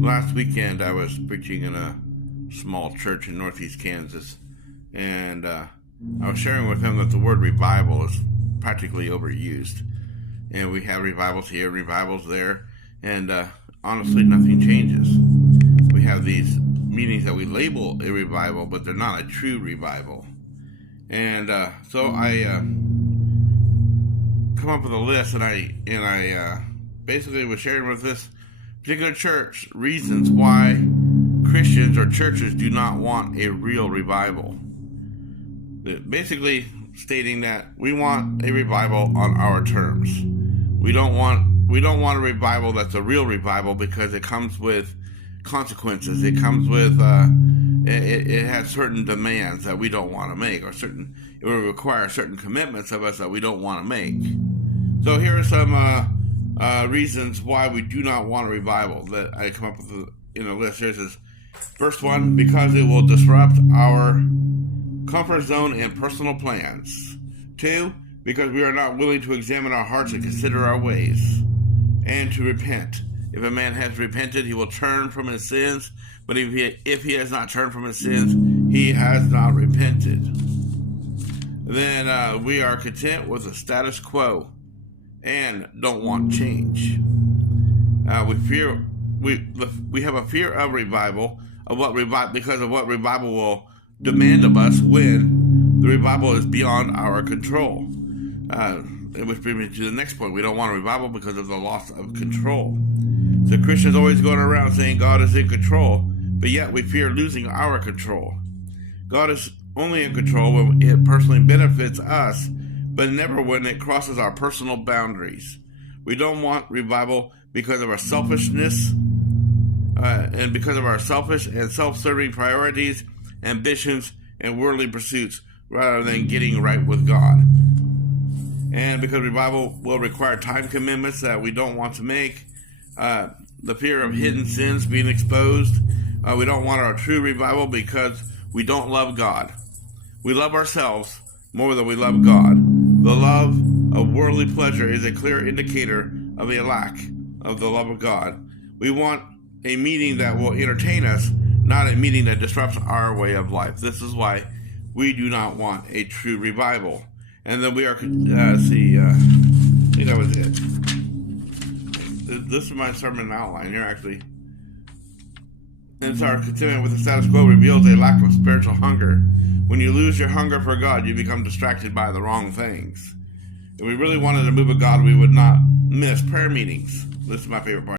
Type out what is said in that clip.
Last weekend, I was preaching in a small church in northeast Kansas, and I was sharing with them that the word revival is practically overused. And we have revivals here, revivals there, and honestly, nothing changes. We have these meetings that we label a revival, but they're not a true revival. And so I come up with a list, and I basically was sharing with this particular church reasons why Christians or churches do not want a real revival. Basically stating that we want a revival on our terms. We don't want a revival that's a real revival because it comes with consequences. It comes with it has certain demands that we don't want to make, or it will require certain commitments of us that we don't want to make. So here are some reasons why we do not want a revival that I come up with in a list. Here says, first one, because it will disrupt our comfort zone and personal plans. 2, because we are not willing to examine our hearts and consider our ways, and to repent. If a man has repented, he will turn from his sins, but if he has not turned from his sins, he has not repented. Then we are content with the status quo and don't want change. We have a fear of revival, because of what revival will demand of us when the revival is beyond our control. Which brings me to the next point. We don't want a revival because of the loss of control. So Christians always going around saying God is in control, but yet we fear losing our control. God is only in control when it personally benefits us, but never when it crosses our personal boundaries. We don't want revival because of our selfishness, and because of our selfish and self-serving priorities, ambitions, and worldly pursuits, rather than getting right with God. And because revival will require time commitments that we don't want to make, the fear of hidden sins being exposed. We don't want our true revival because we don't love God. We love ourselves more than we love God. The love of worldly pleasure is a clear indicator of a lack of the love of God. We want a meeting that will entertain us, not a meeting that disrupts our way of life. This is why we do not want a true revival. And then we are, I think that was it. This is my sermon outline here, actually. And so our contentment with the status quo reveals a lack of spiritual hunger. When you lose your hunger for God, you become distracted by the wrong things. If we really wanted to move with God, we would not miss prayer meetings. This is my favorite part.